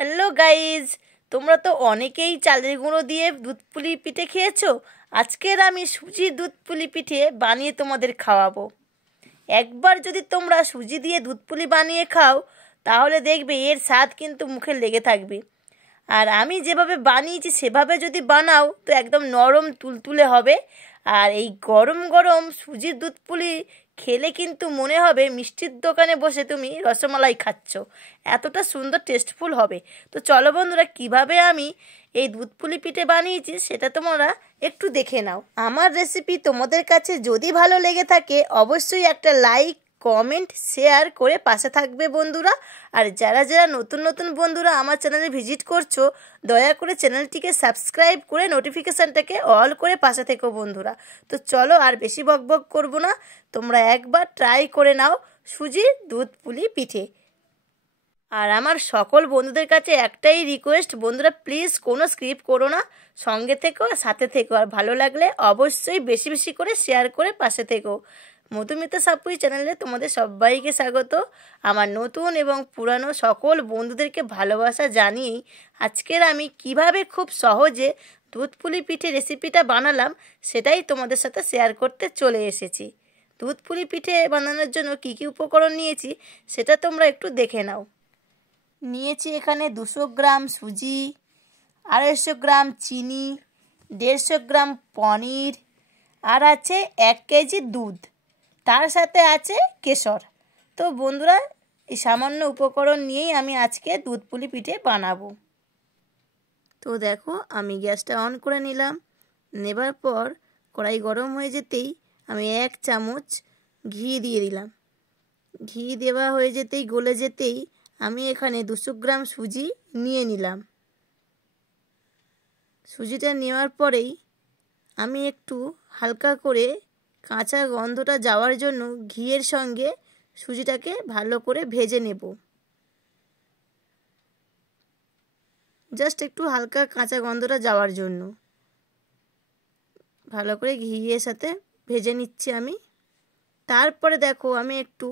Hello guys, তোমরা তো অনেকেই চালের গুঁড়ো দিয়ে দুধ পুলি পিঠে খেয়েছো। আজকের আমি সুজির দুধ পুলি পিঠে বানিয়ে তোমাদের খাওয়াবো। একবার যদি তোমরা সুজি দিয়ে দুধ পুলি বানিয়ে খাও তাহলে দেখবে এর স্বাদ কিন্তু মুখে লেগে থাকবে। আর আমি যেভাবে বানিয়েছি সেভাবে যদি বানাও তো একদম নরম তুলতুলে হবে। আর এই গরম গরম সুজির দুধ পুলি খেলে কিন্তু মনে হবে মিষ্টির দোকানে বসে তুমি রসমালাই খাচ্ছ, এতটা সুন্দর টেস্টফুল হবে। তো চলো বন্ধুরা, কিভাবে আমি এই দুধ পুলি পিঠে বানিয়েছি সেটা তোমরা একটু দেখে নাও। আমার রেসিপি তোমাদের কাছে যদি ভালো লেগে থাকে অবশ্যই একটা লাইক, কমেন্ট, শেয়ার করে পাশে থাকবে বন্ধুরা। আর যারা যারা নতুন নতুন বন্ধুরা আমার চ্যানেলে ভিজিট করছো দয়া করে চ্যানেলটিকে সাবস্ক্রাইব করে নোটিফিকেশানটাকে অল করে পাশে থেকো বন্ধুরা। তো চলো আর বেশি বকবক করবো না, তোমরা একবার ট্রাই করে নাও সুজির দুধ পুলি পিঠে। আর আমার সকল বন্ধুদের কাছে একটাই রিকোয়েস্ট, বন্ধুরা প্লিজ কোনো স্কিপ করো না, সঙ্গে থেকো আর সাথে থেকো। আর ভালো লাগলে অবশ্যই বেশি বেশি করে শেয়ার করে পাশে থেকো। মধুমিতা সাপুই চ্যানেলে তোমাদের সবাইকে স্বাগত। আমার নতুন এবং পুরানো সকল বন্ধুদেরকে ভালোবাসা জানিয়েই আজকের আমি কিভাবে খুব সহজে দুধ পুলি পিঠে রেসিপিটা বানালাম সেটাই তোমাদের সাথে শেয়ার করতে চলে এসেছি। দুধ পুলি পিঠে বানানোর জন্য কী কী উপকরণ নিয়েছি সেটা তোমরা একটু দেখে নাও। নিয়েছি এখানে 200 গ্রাম সুজি, 250 গ্রাম চিনি, 150 গ্রাম পনির, আর আছে 1 কেজি দুধ, তার সাথে আছে কেশর। তো বন্ধুরা এই সামান্য উপকরণ নিয়েই আমি আজকে দুধ পুলি পিঠে বানাবো। তো দেখো আমি গ্যাসটা অন করে নিলাম। নেবার পর কড়াই গরম হয়ে যেতেই আমি 1 চামচ ঘি দিয়ে দিলাম। ঘি দেওয়া হয়ে যেতেই গলে যেতেই আমি এখানে 200 গ্রাম সুজি নিয়ে নিলাম। সুজিটা নেওয়ার পরেই আমি একটু হালকা করে কাঁচা গন্ধটা যাওয়ার জন্য ঘিয়ের সঙ্গে সুজিটাকে ভালো করে ভেজে নেব। জাস্ট একটু হালকা কাঁচা গন্ধটা যাওয়ার জন্য ভালো করে ঘিয়ের সাথে ভেজে নিচ্ছি আমি। তারপরে দেখো আমি একটু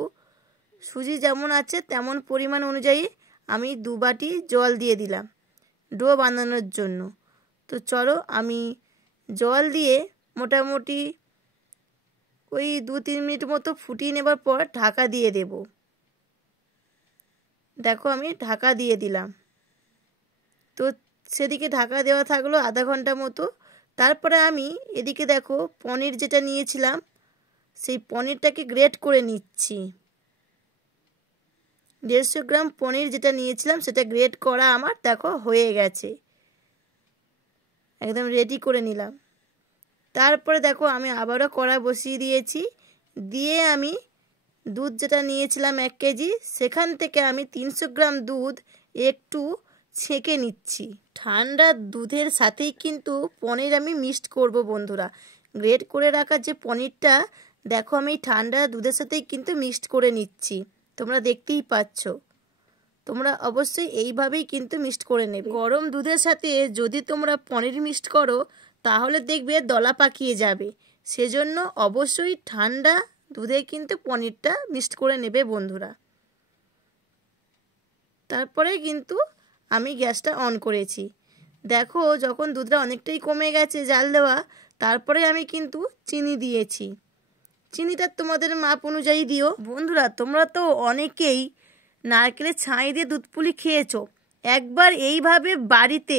সুজি যেমন আছে তেমন পরিমাণ অনুযায়ী আমি 2 বাটি জল দিয়ে দিলাম ডো বানানোর জন্য। তো চলো আমি জল দিয়ে মোটামুটি ওই 2-3 মিনিট মতো ফুটিয়ে নেবার পর ঢাকা দিয়ে দেব। দেখো আমি ঢাকা দিয়ে দিলাম। তো সেদিকে ঢাকা দেওয়া থাকলো আধা ঘন্টা মতো। তারপরে আমি এদিকে দেখো পনির যেটা নিয়েছিলাম সেই পনিরটাকে গ্রেট করে নিচ্ছি। 150 গ্রাম পনির যেটা নিয়েছিলাম সেটা গ্রেট করা আমার দেখো হয়ে গেছে, একদম রেডি করে নিলাম। তারপরে দেখো আমি আবারও কড়া বসিয়ে দিয়েছি, দিয়ে আমি দুধ যেটা নিয়েছিলাম 1 কেজি সেখান থেকে আমি 300 গ্রাম দুধ একটু ছেঁকে নিচ্ছি। ঠান্ডা দুধের সাথেই কিন্তু পনির আমি মিক্সড করব বন্ধুরা। গ্রেট করে রাখা যে পনিরটা দেখো আমি ঠান্ডা দুধের সাথেই কিন্তু মিক্সড করে নিচ্ছি, তোমরা দেখতেই পাচ্ছ। তোমরা অবশ্যই এইভাবেই কিন্তু মিক্সড করে নেবে। গরম দুধের সাথে যদি তোমরা পনির মিক্সড করো তাহলে দেখবে দলা পাকিয়ে যাবে, সেজন্য অবশ্যই ঠান্ডা দুধে কিন্তু পনিরটা মিক্সড করে নেবে বন্ধুরা। তারপরে কিন্তু আমি গ্যাসটা অন করেছি। দেখো যখন দুধটা অনেকটাই কমে গেছে জাল দেওয়া, তারপরে আমি কিন্তু চিনি দিয়েছি। চিনিটা তোমাদের মাপ অনুযায়ী দিও বন্ধুরা। তোমরা তো অনেকেই নারকেলের ছাই দিয়ে দুধ পুলি খেয়েছো, একবার এইভাবে বাড়িতে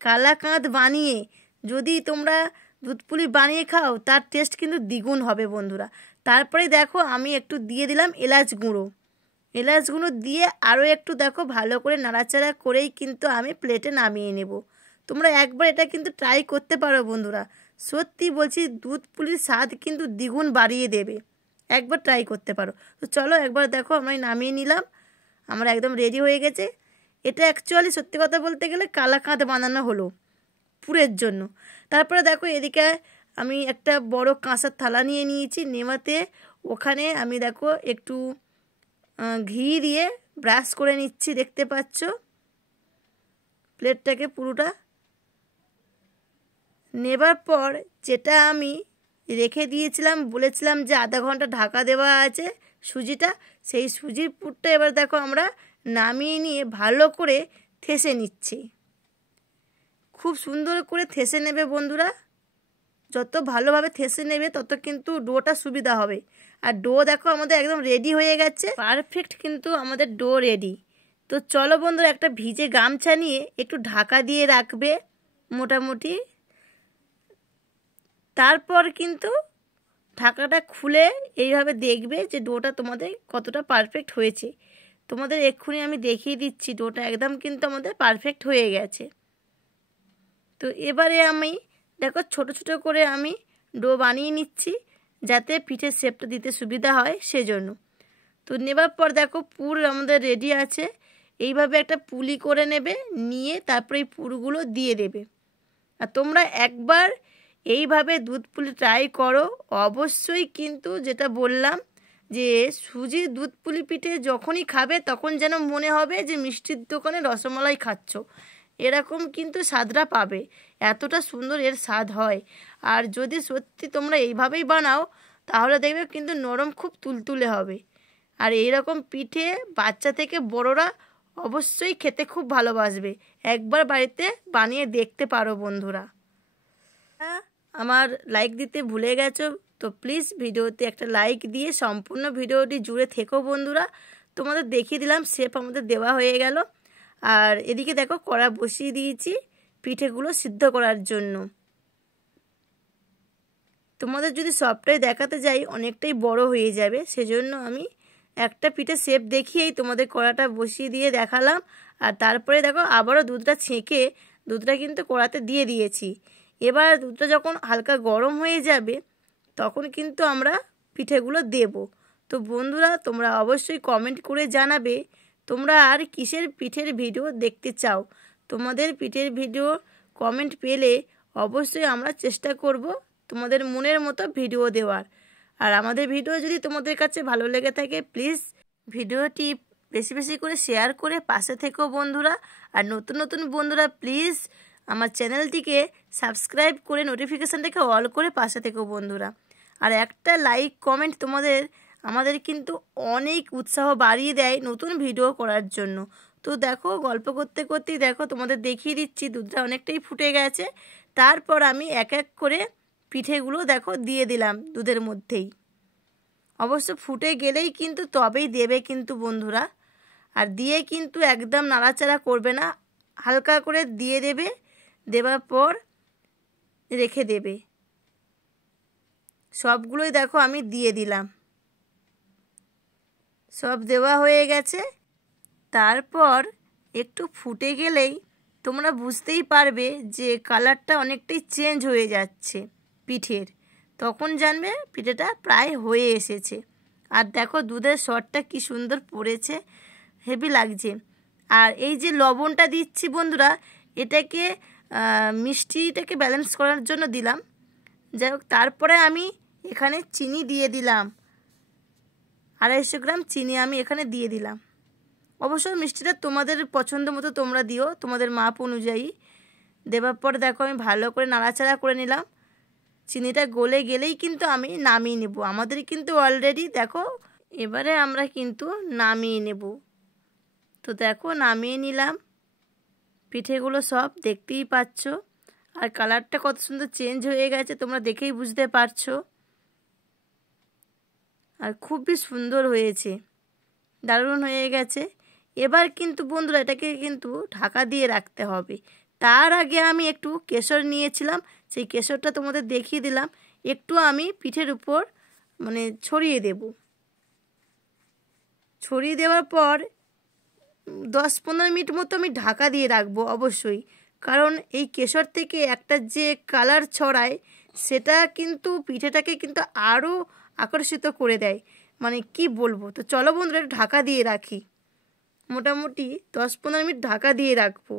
কালাকাঁদ বানিয়ে যদি তোমরা দুধ পুলি বানিয়ে খাও তার টেস্ট কিন্তু দ্বিগুণ হবে বন্ধুরা। তারপরে দেখো আমি একটু দিয়ে দিলাম এলাচ গুঁড়ো। এলাচ গুঁড়ো দিয়ে আরও একটু দেখো ভালো করে নাড়াচাড়া করেই কিন্তু আমি প্লেটে নামিয়ে নেব। তোমরা একবার এটা কিন্তু ট্রাই করতে পারো বন্ধুরা, সত্যি বলছি দুধ পুলির স্বাদ কিন্তু দ্বিগুণ বাড়িয়ে দেবে, একবার ট্রাই করতে পারো। তো চলো একবার দেখো আমরা নামিয়ে নিলাম, আমরা একদম রেডি হয়ে গেছে। এটা অ্যাকচুয়ালি সত্যি কথা বলতে গেলে কালাকাঁদ বানানো হলো পুরের জন্য। তারপরে দেখো এদিকে আমি একটা বড় কাঁসার থালা নিয়ে নিয়েছি, নেমাতে ওখানে আমি দেখো একটু ঘি দিয়ে ব্রাশ করে নিচ্ছি, দেখতে পাচ্ছ প্লেটটাকে পুরোটা। নেবার পর যেটা আমি রেখে দিয়েছিলাম, বলেছিলাম যে আধা ঘন্টা ঢাকা দেওয়া আছে সুজিটা, সেই সুজির পুরটা এবার দেখো আমরা নামিয়ে নিয়ে ভালো করে থেসে নিচ্ছি। খুব সুন্দর করে থেসে নেবে বন্ধুরা। যত ভালোভাবে থেসে নেবে তত কিন্তু ডোটা সুবিধা হবে। আর ডো দেখো আমাদের একদম রেডি হয়ে গেছে, পারফেক্ট কিন্তু আমাদের ডো রেডি। তো চলো বন্ধুরা, একটা ভিজে গামছা নিয়ে একটু ঢাকা দিয়ে রাখবে মোটামুটি। তারপর কিন্তু ঢাকাটা খুলে এইভাবে দেখবে যে ডোটা তোমাদের কতটা পারফেক্ট হয়েছে। তোমাদের এক্ষুনি আমি দেখিয়ে দিচ্ছি ডোটা একদম কিন্তু আমাদের পারফেক্ট হয়ে গেছে। তো এবারে আমি দেখো ছোট ছোট করে আমি ডো বানিয়ে নিচ্ছি যাতে পিঠের শেপটা দিতে সুবিধা হয় সেজন্য। তো নেবার পর দেখো পুর আমাদের রেডি আছে। এইভাবে একটা পুলি করে নেবে, নিয়ে তারপরে এই পুরগুলো দিয়ে দেবে। আর তোমরা একবার এইভাবে দুধ পুলি ট্রাই করো অবশ্যই। কিন্তু যেটা বললাম যে সুজির দুধ পুলি পিঠে যখনই খাবে তখন যেন মনে হবে যে মিষ্টির দোকানে রসমালাই খাচ্ছ, এরকম কিন্তু স্বাদটা পাবে। এতটা সুন্দর এর স্বাদ হয়। আর যদি সত্যি তোমরা এইভাবেই বানাও তাহলে দেখবে কিন্তু নরম খুব তুলতুলে হবে। আর এইরকম পিঠে বাচ্চা থেকে বড়রা অবশ্যই খেতে খুব ভালোবাসবে। একবার বাড়িতে বানিয়ে দেখতে পারো বন্ধুরা। আমার লাইক দিতে ভুলে গেছো তো প্লিজ ভিডিওতে একটা লাইক দিয়ে সম্পূর্ণ ভিডিওটি জুড়ে থেকো বন্ধুরা। তোমাদের দেখিয়ে দিলাম শেপ আমাদের দেওয়া হয়ে গেল। আর এদিকে দেখো কড়া বসিয়ে দিয়েছি পিঠেগুলো সিদ্ধ করার জন্য। তোমাদের যদি সবটাই দেখাতে যাই অনেকটাই বড় হয়ে যাবে, সেজন্য আমি একটা পিঠে শেপ দেখিয়েই তোমাদের কড়াটা বসিয়ে দিয়ে দেখালাম। আর তারপরে দেখো আবারও দুধটা ছেঁকে দুধটা কিন্তু কড়াতে দিয়ে দিয়েছি। এবার দুধটা যখন হালকা গরম হয়ে যাবে তখন কিন্তু আমরা পিঠেগুলো দেব। তো বন্ধুরা তোমরা অবশ্যই কমেন্ট করে জানাবে তোমরা আর কিসের পিঠের ভিডিও দেখতে চাও। তোমাদের পিঠের ভিডিও কমেন্ট পেলে অবশ্যই আমরা চেষ্টা করব তোমাদের মনের মতো ভিডিও দেওয়ার। আর আমাদের ভিডিও যদি তোমাদের কাছে ভালো লেগে থাকে প্লিজ ভিডিওটি বেশি বেশি করে শেয়ার করে পাশে থেকো বন্ধুরা। আর নতুন নতুন বন্ধুরা প্লিজ আমার চ্যানেলটিকে সাবস্ক্রাইব করে নোটিফিকেশানটাকে অল করে পাশে থেকো বন্ধুরা। আর একটা লাইক কমেন্ট আমাদের কিন্তু অনেক উৎসাহ বাড়িয়ে দেয় নতুন ভিডিও করার জন্য। তো দেখো গল্প করতে করতেই দেখো তোমাদের দেখিয়ে দিচ্ছি দুধটা অনেকটাই ফুটে গেছে। তারপর আমি এক এক করে পিঠেগুলো দেখো দিয়ে দিলাম দুধের মধ্যেই। অবশ্য ফুটে গেলেই কিন্তু তবেই দেবে কিন্তু বন্ধুরা। আর দিয়ে কিন্তু একদম নাড়াচাড়া করবে না, হালকা করে দিয়ে দেবে। দেওয়ার পর রেখে দেবে। সবগুলোই দেখো আমি দিয়ে দিলাম, সব দেওয়া হয়ে গেছে। তারপর একটু ফুটে গেলেই তোমরা বুঝতেই পারবে যে কালারটা অনেকটাই চেঞ্জ হয়ে যাচ্ছে পিঠের, তখন জানবে পিঠেটা প্রায় হয়ে এসেছে। আর দেখো দুধের সরটা কি সুন্দর পড়েছে, হেভি লাগছে। আর এই যে লবণটা দিচ্ছি বন্ধুরা, এটাকে মিষ্টিটাকে ব্যালেন্স করার জন্য দিলাম। যাই হোক, তারপরে আমি এখানে চিনি দিয়ে দিলাম, 250 গ্রাম চিনি আমি এখানে দিয়ে দিলাম। অবশ্য মিষ্টিটা তোমাদের পছন্দ মতো তোমরা দিও, তোমাদের মাপ অনুযায়ী। দেওয়ার পর দেখো আমি ভালো করে নাড়াচাড়া করে নিলাম। চিনিটা গলে গেলেই কিন্তু আমি নামিয়ে নেব। আমাদের কিন্তু অলরেডি দেখো এবারে আমরা কিন্তু নামিয়ে নেব। তো দেখো নামিয়ে নিলাম পিঠেগুলো সব, দেখতেই পাচ্ছ। আর কালারটা কত সুন্দর চেঞ্জ হয়ে গেছে তোমরা দেখেই বুঝতে পারছো। আর খুবই সুন্দর হয়েছে, দারুণ হয়ে গেছে। এবার কিন্তু বন্ধুরা এটাকে কিন্তু ঢাকা দিয়ে রাখতে হবে। তার আগে আমি একটু কেশর নিয়েছিলাম, সেই কেশরটা তোমাদের দেখিয়ে দিলাম। একটু আমি পিঠের উপর ছড়িয়ে দেব। ছড়িয়ে দেওয়ার পর 10-15 মিনিট মতো আমি ঢাকা দিয়ে রাখবো অবশ্যই। কারণ এই কেশর থেকে একটা যে কালার ছড়ায় সেটা কিন্তু পিঠেটাকে কিন্তু আরও আকর্ষিত করে দেয়, কি বলবো। তো চলো বন্ধুরা একটু ঢাকা দিয়ে রাখি, মোটামুটি 10-15 মিনিট ঢাকা দিয়ে রাখবো।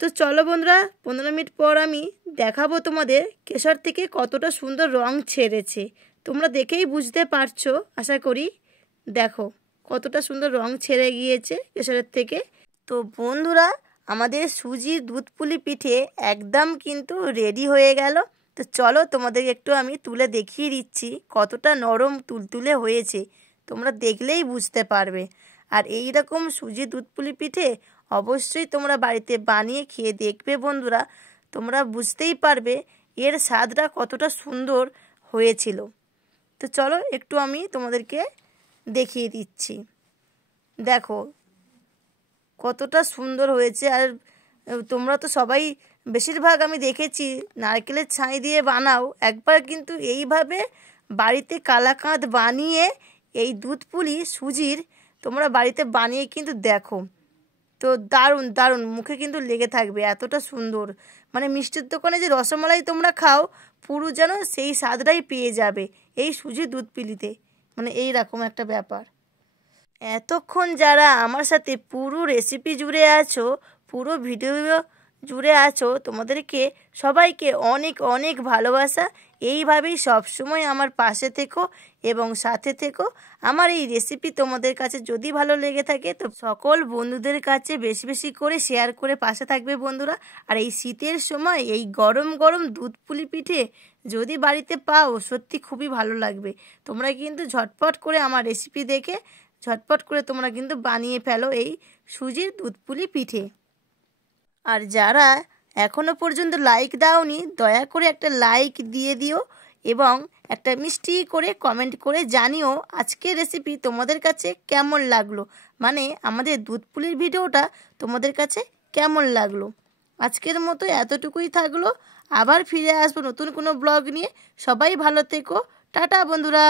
তো চলো বন্ধুরা 15 মিনিট পর আমি দেখাবো তোমাদের কেশর থেকে কতটা সুন্দর রং ছেড়েছে। তোমরা দেখেই বুঝতে পারছো আশা করি। দেখো কতটা সুন্দর রং ছেড়ে গিয়েছে কেশরের থেকে। তো বন্ধুরা আমাদের সুজির দুধ পুলি পিঠে একদম কিন্তু রেডি হয়ে গেল। তো চলো তোমাদের একটু আমি তুলে দেখিয়ে দিচ্ছি কতটা নরম তুলতুলে হয়েছে, তোমরা দেখলেই বুঝতে পারবে। আর এই রকম সুজি দুধ পুলি পিঠে অবশ্যই তোমরা বাড়িতে বানিয়ে খেয়ে দেখবে বন্ধুরা, তোমরা বুঝতেই পারবে এর স্বাদটা কতটা সুন্দর হয়েছিল। তো চলো একটু আমি তোমাদেরকে দেখিয়ে দিচ্ছি। দেখো কতটা সুন্দর হয়েছে। আর তোমরা তো সবাই বেশিরভাগ আমি দেখেছি নারকেলের ছাই দিয়ে বানাও, একবার কিন্তু এইভাবে বাড়িতে কালাকাঁদ বানিয়ে এই দুধ পুলি সুজির তোমরা বাড়িতে বানিয়ে কিন্তু দেখো, তো দারুণ দারুণ, মুখে কিন্তু লেগে থাকবে, এতটা সুন্দর। মানে মিষ্টির দোকানে যে রসমালাই তোমরা খাও পুরো যেন সেই স্বাদটাই পেয়ে যাবে এই সুজির দুধ পুলিতে, মানে এই রকম একটা ব্যাপার। এতক্ষণ যারা আমার সাথে পুরো রেসিপি জুড়ে আছো, পুরো ভিডিও জুড়ে আছো, তোমাদেরকে সবাইকে অনেক অনেক ভালোবাসা। এইভাবেই সবসময় আমার পাশে থেকো এবং সাথে থেকো। আমার এই রেসিপি তোমাদের কাছে যদি ভালো লেগে থাকে তো সকল বন্ধুদের কাছে বেশি বেশি করে শেয়ার করে পাশে থাকবে বন্ধুরা। আর এই শীতের সময় এই গরম গরম দুধ পুলি পিঠে যদি বাড়িতে পাও সত্যি খুবই ভালো লাগবে। তোমরা কিন্তু ঝটপট করে আমার রেসিপি দেখে ঝটপট করে তোমরা কিন্তু বানিয়ে ফেলো এই সুজির দুধ পুলি পিঠে। আর যারা এখনও পর্যন্ত লাইক দাওনি দয়া করে একটা লাইক দিয়ে দিও এবং একটা মিষ্টি করে কমেন্ট করে জানিও আজকের রেসিপি তোমাদের কাছে কেমন লাগলো, মানে আমাদের দুধ পুলির ভিডিওটা তোমাদের কাছে কেমন লাগলো। আজকের মতো এতটুকুই থাকলো, আবার ফিরে আসবো নতুন কোনো ব্লগ নিয়ে। সবাই ভালো থেকো, টাটা বন্ধুরা।